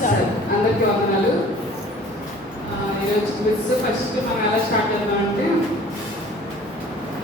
అందరికీ వందనాలు. ఈరోజు క్విజ్ ఫస్ట్ మనం ఎలా స్టార్ట్ చేద్దామంటే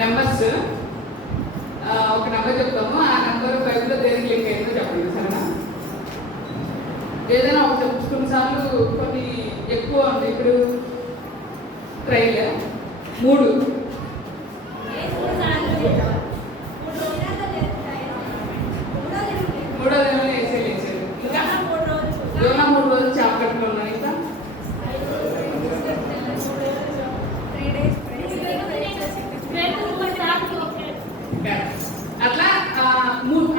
నెంబర్స్ ఒక నెంబర్ చెప్తాము. ఆ నెంబర్ బైబిల్లో దేనికి లింక్ అయిందో చెప్పండి, సరేనా? ఏదైనా ఒక కొన్నిసార్లు కొన్ని ఎక్కువ ఉంది. ఇప్పుడు ట్రైల్ 3 అట్లా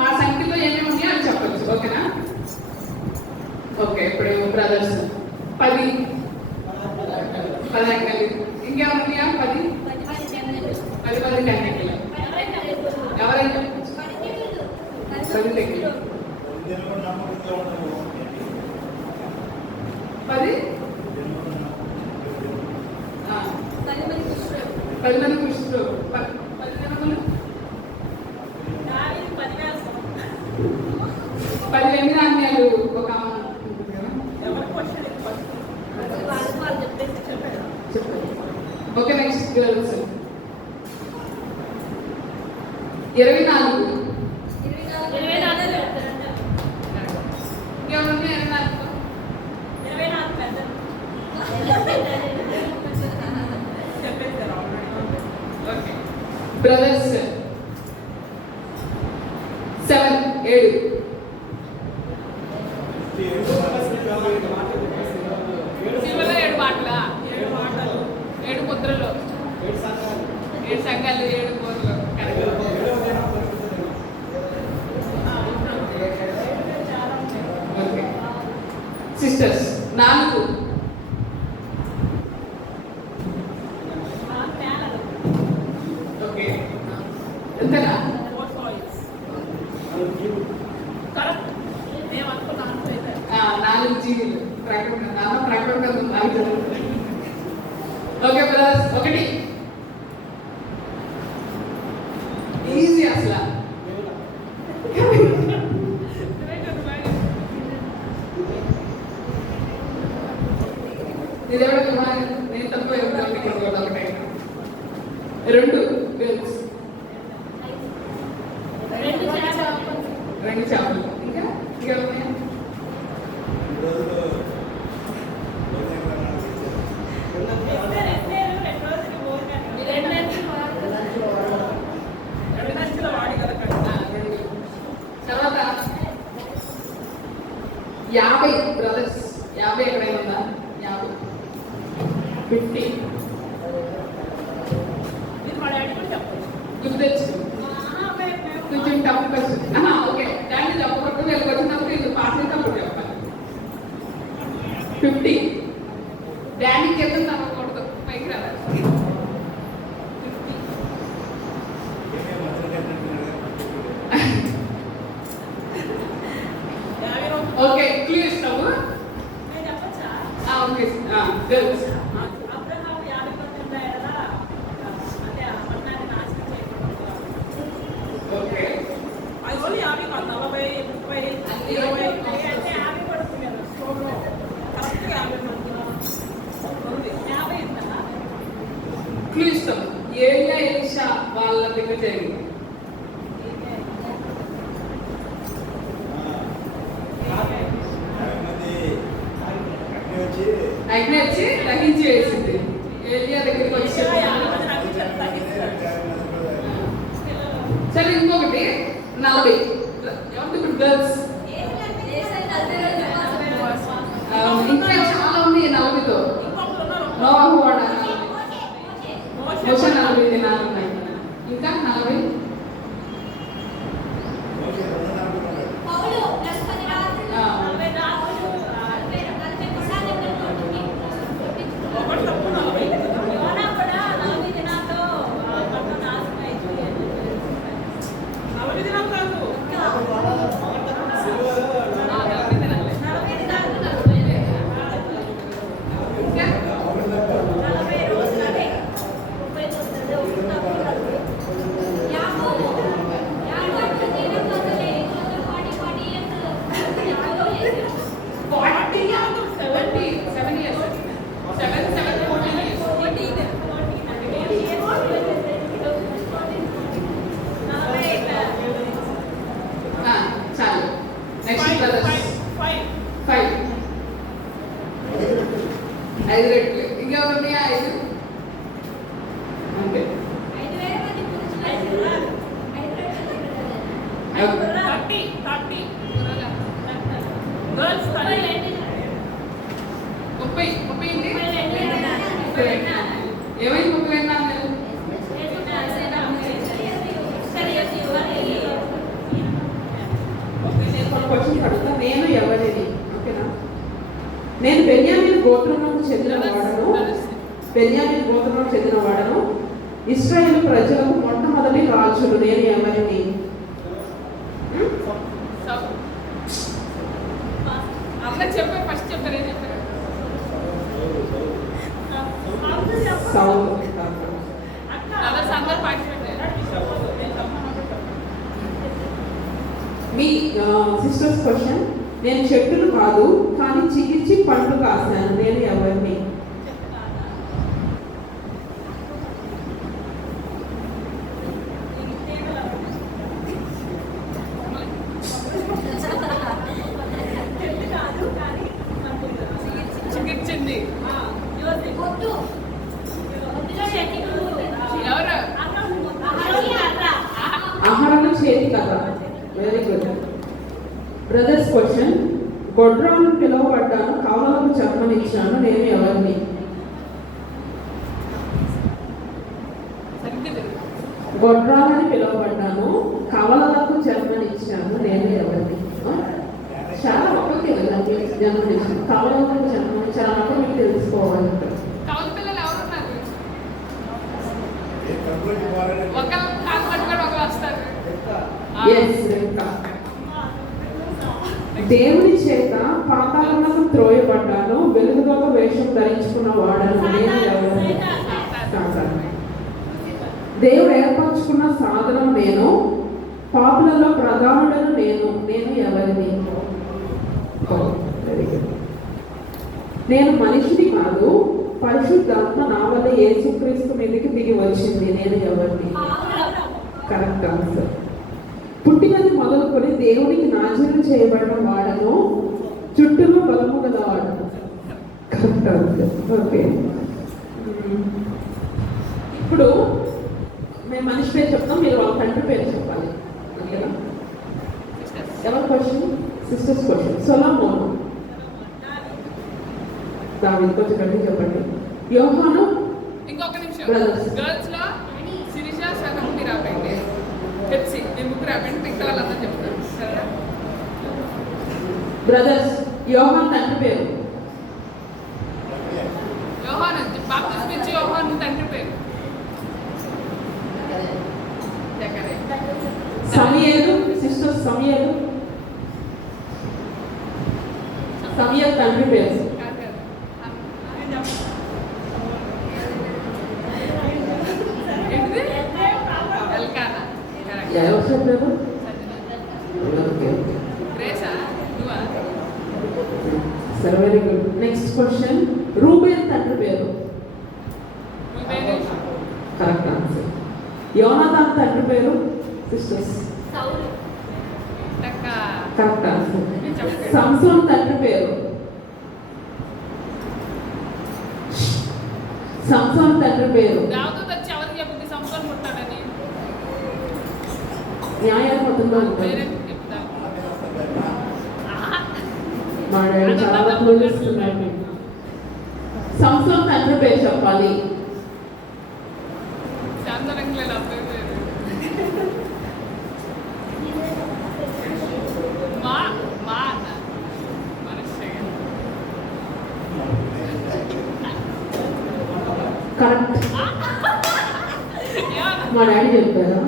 ఆ సంఖ్యలో ఏమేమి ఉన్నాయో అని చెప్పచ్చు. ఓకేనా? ఓకే. ఇప్పుడు బ్రదర్స్ 10 అంకెలు. ఇంకేమన్నాయా? 10 టెక్నికల్. ఎవరైనా 10 టెక్నికల్ 10 మంది కృష్ణుడు 10 నాణ్యాలు ఒక ఓకే. నెక్స్ట్ గర్ల్స్ 24 బ్రదర్స్ 7 శివలో 7 మాటలా 7 ముద్రలు 7 సంఘాలు 7 కూరలు. ఓకే. సిస్టర్స్ 4 ఎంతనా? 4 జీవులు ప్రకటన. ఓకే బ్రదర్స్ 1 ఈజీ అసలు. నేను తప్ప 2 గర్ల్స్ 2 చేపలు. ఇంకా తర్వాత 50 బ్రదర్స్. 50 ఎక్కడైనా ఉందా? 50 గుర్తొచ్చు. కొంచెం టఫ్ క్వశ్చన్. ఓకే. దాన్ని చెప్పకూడదు. వీళ్ళకి వచ్చినప్పుడు ఇది పాస్ అయినప్పుడు చెప్పాలి. 50 దానికి కింద తగ్గకూడదు, పైకి రావాలి. 50 ఓకే. క్లూ ఇస్తాము. ఓకే. Girls okay. క్లూ ఇస్తాం. ఏలియా ఎలీషా వాళ్ళ దగ్గర జరిగింది. అగ్ని వచ్చి దహించి వేసింది. ఏలియా దగ్గరికి వచ్చి సరే. ఇంకొకటి 40. ఇప్పుడు గర్ల్స్ ఇంకా చాలా ఉంది 40తో. నోవాహు వాడ 40 దినాలు ఉన్నాయి. ఇంకా 40 ఇంకా 5 రెట్లు. ఇంకెవరు ఉన్నాయా 5? అంతే. ఏమైంది 32 నాన్నలు? క్వశ్చన్ అడుగుతా. నేను ఎవరిని? ఓకేనా? నేను బెన్యామీను గోత్రంలోకి చెందిన వాడను. ఇశ్రాయేలు ప్రజలకు మొట్టమొదటి రాజులు. నేను ఎవరిని? మీ సిస్టర్స్ క్వశ్చన్. నేను చెట్టును కాదు కానీ చిగిర్చి పండు కాసాను. నేను ఎవరిని? ఆహారం చేతి కదా. Very good. Brothers question. గొడ్రాలను పిలువబడ్డాను, కావలకు జన్మనిచ్చాను. నేను ఎవరిని? గొడ్రాలని పిలువబడ్డాను, కవలలకు జన్మనిచ్చాను. నేను ఎవరిని? చాలా ఒక్కటే కదా జన్మనిచ్చాను. కవలలకు జన్మనిచ్చాను అంటే మీకు తెలుసుకోవాలి. దేవుని చేత పాతాళమునకు త్రోయబడ్డాను, వెలుగుదొక వేషం ధరించుకున్న వాడను. నేను ఎవరిని? దేవుడు ఏర్పరచుకున్న సాధనం నేను, పాపులలో ప్రధానుడను నేను. నేను ఎవరిని? నేను మనిషిని కాదు, పరిశుద్ధాత్మ నా వల్ల యేసుక్రీస్తు మీదకి దిగి వచ్చింది. నేను ఎవరిని? Correct answer. పుట్టినది మొదలుకొని దేవునికి నాజీరు చేయబడిన వాడను, చుట్టూలో బలము గలవాడను. Correct answer. ఓకే. ఇప్పుడు మేము మనిషి పేరు చెప్తాం, మీరు వాళ్ళ తండ్రి పేరు చెప్పాలి. ఓకేనా? ఎవరి క్వశ్చన్? Sisters question. సొలొమోను. దావీదు. కొంచెం గట్టి చెప్పండి. యోహాను. ఇంకొక నిమిషం. బ్రదర్స్. గర్ల్స్ లో శిరీష, శరణం మీరు ఆపండి. పెప్సీ మీ ముగ్గురు ఆపండి, మిగతా వాళ్ళందరూ చెప్తారు. సరేనా? బ్రదర్స్. యోహాన్ తండ్రి పేరు? యోహాను. బాప్తిస్మా ఇచ్చే యోహాను తండ్రి పేరు? సమయలు. సిస్టర్ సమయలు. సమయలు తండ్రి పేరు? ఎవరు చెప్పారు? సరే, very good. Next question. Reuben తండ్రి పేరు? Correct answer. యోనాథాన్ తండ్రి పేరు? సిస్టర్స్. Correct answer. సంసోన్ తండ్రి పేరు? సంసోన్ తండ్రి పేరు? న్యాయాధిపతుల్లో ఉంటారు. మా డాడీ చాలా పూజిస్తున్నాడు. సంసోన్ తండ్రి పేరు చెప్పాలి. కరెక్ట్. మా డాడీ చెప్పారా?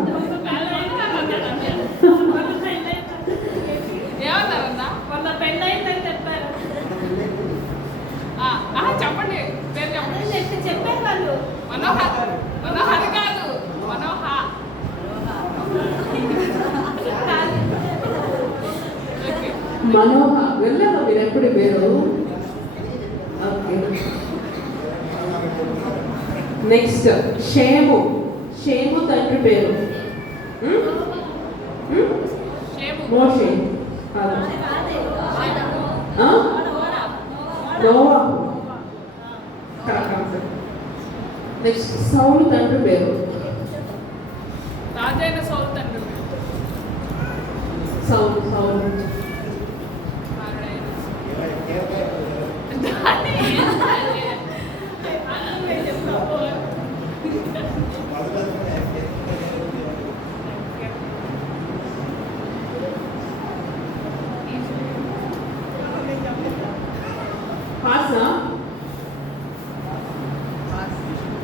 చెప్పండి పేరు చెప్పండి. చెప్పారు వాళ్ళు. మనోహర్. మనోహర్ కాదు, మనోహ. మనోహ. వెళ్ళారా మీరు ఎప్పుడు పేరు? ఓకే. నెక్స్ట్ షేము. షేము తండ్రి పేరు? మోషే. నోవా. సౌలు తండ్రి పేరు. రాజైన సౌలు తండ్రి సౌలు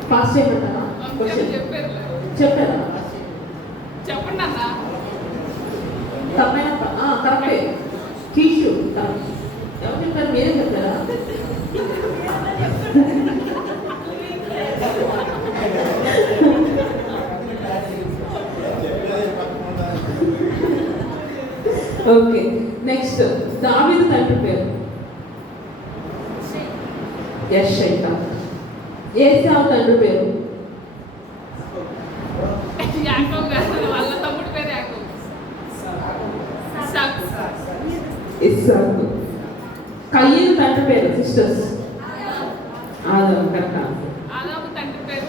పాస్ చేయమంటారా? చెప్పారా? చెప్పండి అన్న. తప్పైన కరెక్టే. కీషు ఎవరు చెప్పారు? మీరే చెప్పారా? ఓకే, నెక్స్ట్ దావీదు తండ్రి పేరు. యెషై. ఏసావు తండ్రి పేరు. యాకోబు గారు వాళ్ళ తమ్ముడి పేరు యాకోబు. ఇస్సాకు. కయ్యను తండ్రి పేరు సిస్టర్స్. ఆదాము. కరెక్ట్. ఆదాము తండ్రి పేరు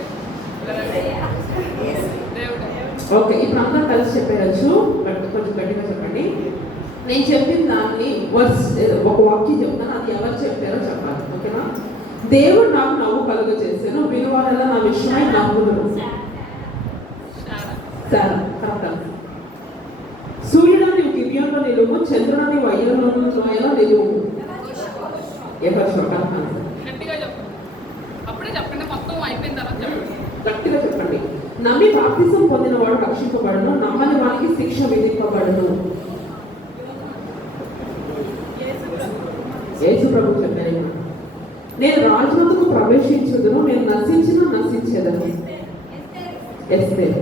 దేవుడు. ఓకే, ఇప్పుడు అందరూ కలిసి చెప్పేయచ్చు. కొంచెం గట్టిగా చెప్పండి. నేను చెప్పిన దాన్ని ఒక వాక్యం చెప్తాను, అది ఎవరు చెప్పారో చెప్పాలి. ఓకేనా? దేవుడు నాకు నవ్వు కలుగ చేశాను, విలువల నా విషయమై నవ్వులను. సూర్యుడాన్ని గిబియోనులో నిలువు, చంద్రుడాన్ని వైరలో నిలువు. గట్టిగా చెప్పండి. అప్పుడే చెప్పండి, మొత్తం అయిపోయిన తర్వాత చెప్పండి. గట్టిగా చెప్పండి. నమ్మి బాప్తిసం పొందిన వాడు రక్షింపబడును, నమ్మని వారికి శిక్ష విధింపబడును. యేసు ప్రభు చెప్పారు, నేను రాజునకు ప్రవేశించుదును, నేను నశించేదను. ఎస్తేరు.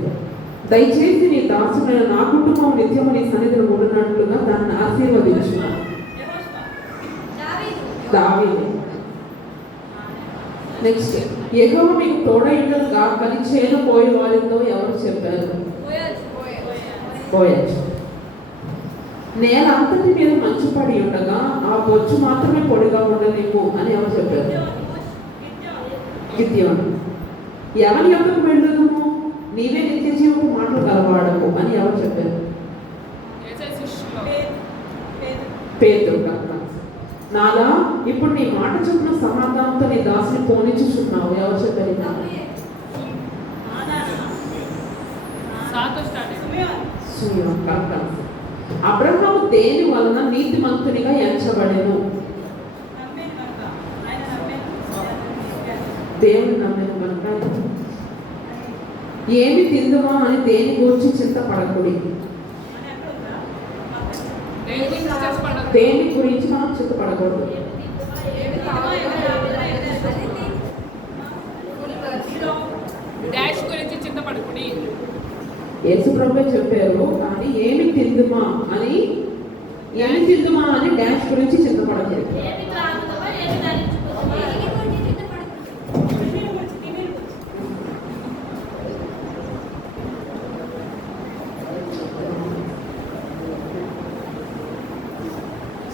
దయచేసి నీ దాసుడైన నా కుటుంబం నిత్యము నీ సన్నిధిలో ఉండినట్లుగా దాన్ని ఆశీర్వదించు. దావీదు. నెక్స్ట్, యెహోవా మీకు తోడైండుగా కానీ చేను పోయే వారితో ఎవరు చెప్పారు? పోయచ్చు. నేల అంతటి మీద మంచు పడి ఉండగా ఆ బొచ్చు మాత్రమే పొడిగా ఉండలేము అని ఎవరు చెప్పారు? గిద్యోను. ఎవరి యొక్కకు వెళ్ళదుము, నీవే నిత్య జీవపు మాటలు కలవాడము అని ఎవరు చెప్పారు? పేతురు. నాదా, ఇప్పుడు నీ మాట చొప్పున సమాధానంతో నీ దాసుని పోనిచ్చుచున్నావు. ఎవరు చెప్పారు? అబ్రహాము దేని వలన నీతిమంతునిగా ఎంచబడెను? దేవుని నమ్మకం కనుక. ఏమి తిందుమా అని దేని గురించి చింతపడకూడి. దేని గురించి మనం చింతపడకూడదు. యేసు ప్రభువే చెప్పారు, కానీ ఏమి తిందుమా అని డాష్ గురించి చింతపడకూడదు.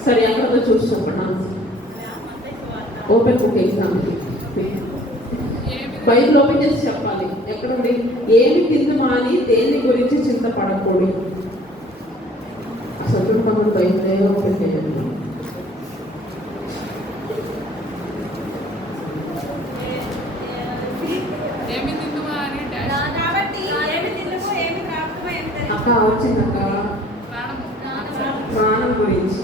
సరే, అక్కడ చూసి చెప్పండి. Open book exam Bible open చేసి చెప్పాలి. ఎక్కడుంది? ఏమి తిందుమా అని దేని గురించి చింతపడకూడదు. అసలు బైబిల్ ఓపెన్ చేయండి. అక్క వచ్చిందక్క, ప్రాణం గురించి.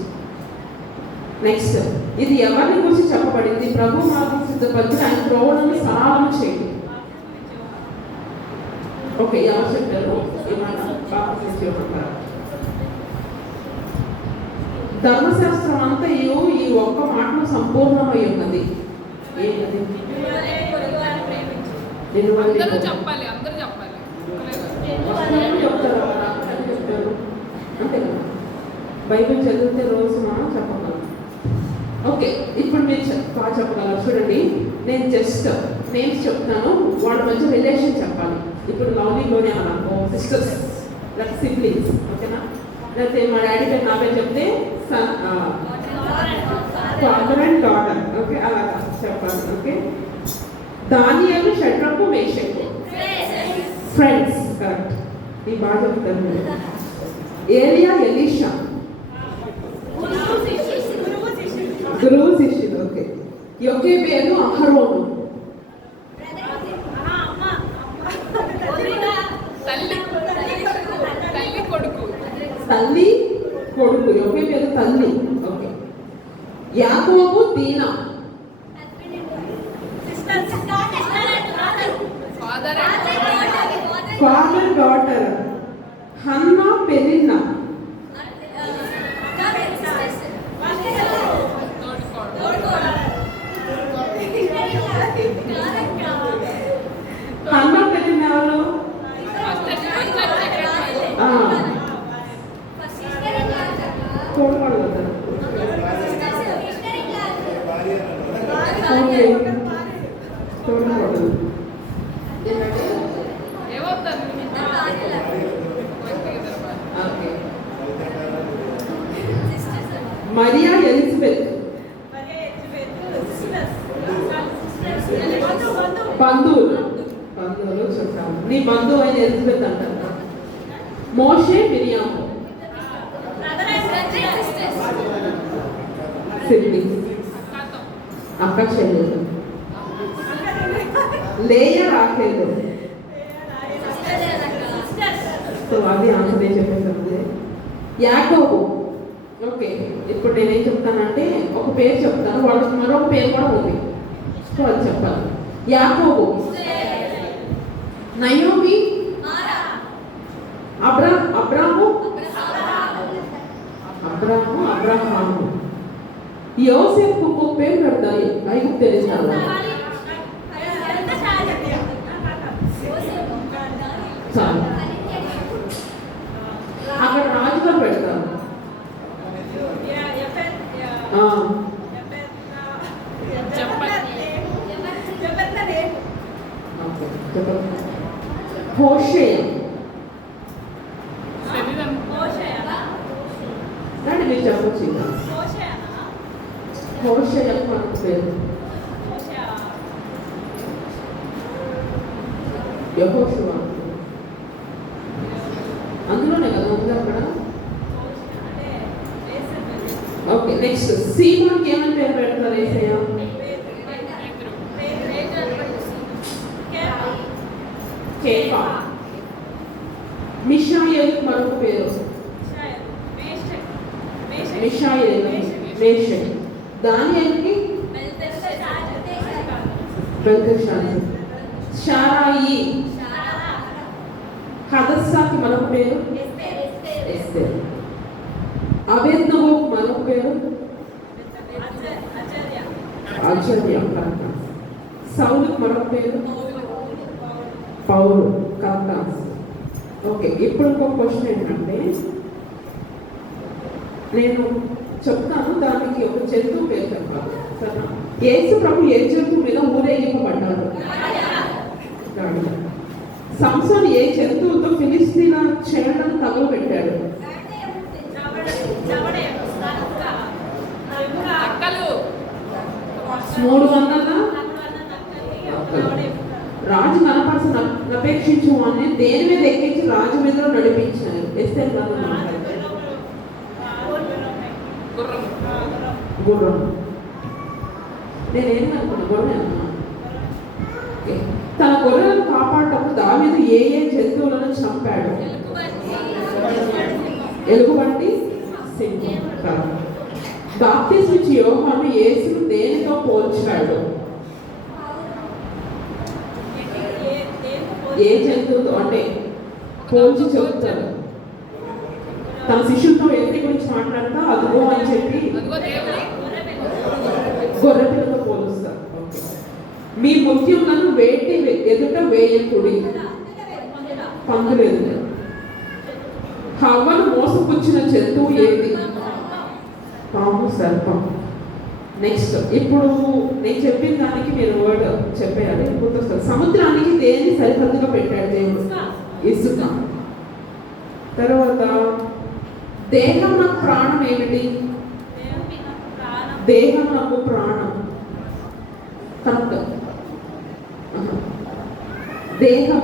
నెక్స్ట్, ఇది ఎవరిని గురించి చెప్పబడింది? ప్రభు మార్గం సిద్ధపరిచి ఆయన త్రోవలను సరాలం చేయండి. ఓకే, ఎవరు చెప్పారు? ధర్మశాస్త్రం అంతా ఈ ఒక్క మాటను సంపూర్ణమై ఉన్నది. ఏంటది? చెప్పాలి. చెప్తారు అంతే కదా. బైబిల్ చదివితే రోజు మనం చెప్పగలం. ఓకే, ఇప్పుడు మీరు బాగా చెప్పగలరు. చూడండి, నేను జస్ట్ నేమ్స్ చెప్తాను, వాళ్ళ మధ్య రిలేషన్ చెప్పాలి. ఇప్పుడు లవ్లీలోనే అనుకో, సిస్టర్స్ లైక్ సిబ్లింగ్స్. ఓకేనా? లేకపోతే మా డాడీ పేరు నా పేరు చెప్తే ఫాదర్ అండ్ డాటర్. ఓకే, అలా చెప్పాలి. ఓకే, దానియేలు, షడ్రకు, మేషకు. Friends correct. ఈ బాగా చెప్తారు మీరు. ఏలియా ఎలీషా గురువు శిష్యుడు. ఓకే. యోకేబేలు అహరోను. తల్లి కొడుకు. తల్లి కొడుకు. యోకేబేలు తల్లి. ఓకే. యాకోబు దీనా. Father daughter. Hannah Peninnah. Hannah Peninnah ఎవరు? తోడుకోడు కదా. ఓకే. తోడుకోడు. ఓకే. మరియా ఎలిజబెత్. బంధువులు. బంధువులు చెప్తాను. నీ బంధువు అయిన ఎలిజబెత్ అంటారు. మోషే మిరియాము. సిబ్లింగ్స్. అక్క చెల్లెలు. లేయా రాఖేలు. సో అది ఆన్సర్ నేను చెప్పేసాను. యాకోబు. ఓకే. ఇప్పుడు నేనేం చెప్తానంటే ఒక పేరు చెప్తాను, వాళ్ళకి మరొక పేరు కూడా ఉంది, సో అది చెప్పాలి. యాకోబు. నయోమి. అబ్రాము. అబ్రహాము. యోసేపు ఇంకొక పేరు పెడతాయి, ఐగుప్తు తెలుస్తారు. చాలు. అక్కడ రాజుగారు పెడతారు. హోషేయ. అంటే మీరు చెప్పచ్చు. హోషేయ మనకు పేరు. యెహోషువ అందులోనే కదా ఉంది అక్కడ. ఓకే. నెక్స్ట్ సీమోన్కి ఏమని పేరు పెడతారు? యేసయ్య. కేఫా. మిషాయేలు మరొక పేరు. మిషాయేలు. మేషక్. దానియేలుకి బెల్తెషాజర్. షారాయి. హదస్సాకి మరొక పేరు ఎస్తేర్. అబేద్నెగోకు మరొక పేరు అజర్య. సౌలుకి మరొక పేరు పౌలు. కర్తాస్. ఓకే. ఇప్పుడు ఇంకొక క్వశ్చన్ ఏంటంటే, నేను చెప్తాను, దానికి ఒక జంతువు పేరు చెప్పాలి, సరేనా? యేసు ప్రభు ఏ జంతువు మీద ఊరేగింపబడ్డారు? గాడిద. సంసోన్ ఏ జంతువుతో ఫిలిస్తీన్ల చేరడం తగలబెట్టాడు? 300 రాజు కనపరచ అపేక్షించు అని దేని మీద ఎక్కించి రాజు మీద నడిపించారు? ఎస్తేర్ గుర్రం. నేనేం అనుకున్నా, గుర్రం అనుకున్నా. తన గొర్రెలను కాపాడటప్పుడు దావీదు ఏ జంతువులను చంపాడు? ఎలుగుబంటి, సింహం. బాప్తిస్మం ఇచ్చి యోహాను యేసును దేనితో పోల్చాడు? ఏ జంతువుతో అంటే పోల్చి చెప్తాడు. తన శిష్యులతో యేసు గురించి మాట్లాడతా అదుగో అని చెప్పి గొర్రెపిల్లతో పోలుస్తారు. మీ ముత్యములను వేటి ఎదుట వేయకుడి. పందులు ఎదుట. హవ్వను మోసపుచ్చిన జంతువు ఏది? పాము, సర్పం. నెక్స్ట్, ఇప్పుడు నేను చెప్పిన దానికి మీరు వర్డ్ చెప్పేయాలి. సముద్రానికి దేన్ని సరిహద్దుగా పెట్టాడు దేవుడు? ఇసుక. తర్వాత దేహం నాకు ప్రాణం ఏమిటి? దేహం నాకు ప్రాణం. కనుక దేహం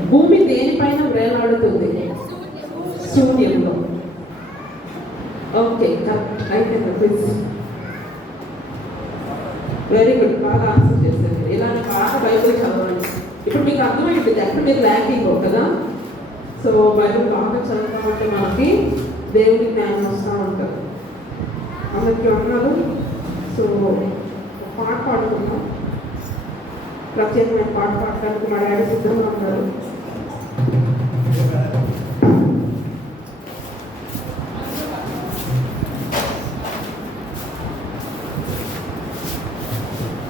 భూమి దేనిపైన వేలాడుతుంది? శూన్యంలో. Okay, correct. అయిపోయింది క్విజ్. వెరీ గుడ్, బాగా ఆన్సర్ చేశారు. ఇలాంటి బాగా బైబిల్ చదవండి. ఇప్పుడు మీకు అర్థమైంది ఎక్కడ మీరు ల్యాకింగ్ కదా. సో బైబిల్ బాగా చదువుతా ఉంటే మనకి దేవుడి జ్ఞానం వస్తూ ఉంటుంది. అందరికీ అన్నారు. సో పాట పాడుకుందాం. ప్రత్యేకమైన పాట పాడడానికి మా డాడీ సిద్ధంగా